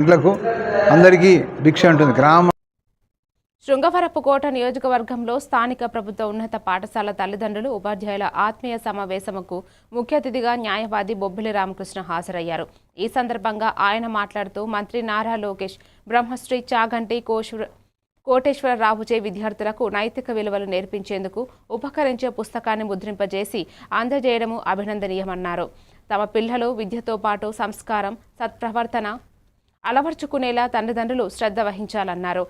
ఇంట్లకు అందరికీ భిక్ష ఉంటుంది గ్రామ శృంగవరపుకోట నియోజకవర్గంలో స్థానిక ప్రభుత్వ ఉన్నత పాఠశాల తల్లిదండ్రులు ఉపాధ్యాయుల ఆత్మీయ సమావేశముకు ముఖ్య అతిథిగా న్యాయవాది బొబ్బిలి రామకృష్ణ హాజరయ్యారు. ఈ సందర్భంగా ఆయన మాట్లాడుతూ మంత్రి నారా లోకేష్ బ్రహ్మశ్రీ చాగంటి కోశ్వర కోటేశ్వరరావుచే విద్యార్థులకు నైతిక విలువలు నేర్పించేందుకు ఉపకరించే పుస్తకాన్ని ముద్రింపజేసి అందజేయడము అభినందనీయమన్నారు. తమ పిల్లలు విద్యతో పాటు సంస్కారం సత్ప్రవర్తన అలవర్చుకునేలా తల్లిదండ్రులు శ్రద్ధ వహించాలన్నారు.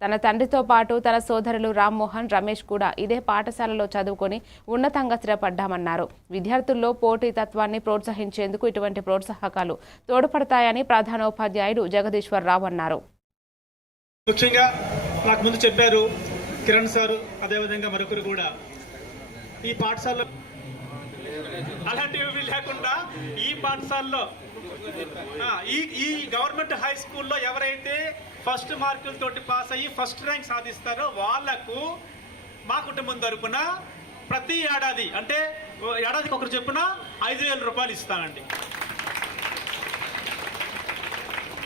తన తండ్రితో పాటు తన సోదరులు రామ్మోహన్ రమేష్ కూడా ఇదే పాఠశాలలో చదువుకొని ఉన్నతంగా స్థిరపడ్డామన్నారు. విద్యార్థుల్లో పోటీతత్వాన్ని ప్రోత్సహించేందుకు ఇటువంటి ప్రోత్సాహకాలు తోడ్పడతాయని ప్రధానోపాధ్యాయుడు జగదీశ్వరరావు అన్నారు. ముఖ్యంగా నాకు ముందు చెప్పారు కిరణ్ సార్ అదేవిధంగా మరొకరు కూడా. ఈ పాఠశాలలో అలాంటివి లేకుండా ఈ పాఠశాలలో ఈ ఈ గవర్నమెంట్ హై స్కూల్లో ఎవరైతే ఫస్ట్ మార్కులతోటి పాస్ అయ్యి ఫస్ట్ ర్యాంక్ సాధిస్తారో వాళ్ళకు మా కుటుంబం తరపున ప్రతి ఏడాది అంటే ఏడాదికి ఒకరు చెప్పున ఐదు వేల రూపాయలు ఇస్తానండి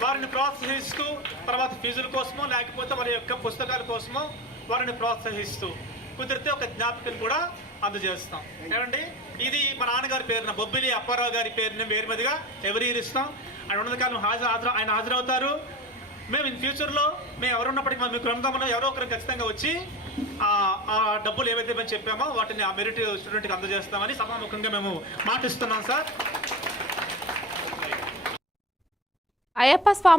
వారిని ప్రోత్సహిస్తూ తర్వాత ఫీజుల కోసమో లేకపోతే వారి యొక్క పుస్తకాల కోసమో వారిని ప్రోత్సహిస్తూ కుదిరితే ఒక జ్ఞాపికను కూడా అందజేస్తాం. ఏమండి? ఇది మా నాన్నగారి పేరున బొబ్బిలి అప్పారావు గారి పేరున వేరు మీదుగా ఎవరి ఇస్తాం ఆయన ఉన్నత కాలం హాజరు హాజరు ఆయన హాజరవుతారు. మేము ఇన్ ఫ్యూచర్లో మేము ఎవరున్నప్పటికీ మా మీ అన్నదమ్ములు ఎవరో ఒకరు ఖచ్చితంగా వచ్చి ఆ ఆ డబ్బులు ఏవైతే మేము చెప్పామో వాటిని ఆ మెరిట్ స్టూడెంట్కి అందజేస్తామని సభాముఖంగా మేము మాటిస్తున్నాం సార్. అయ్యప్ప స్వామి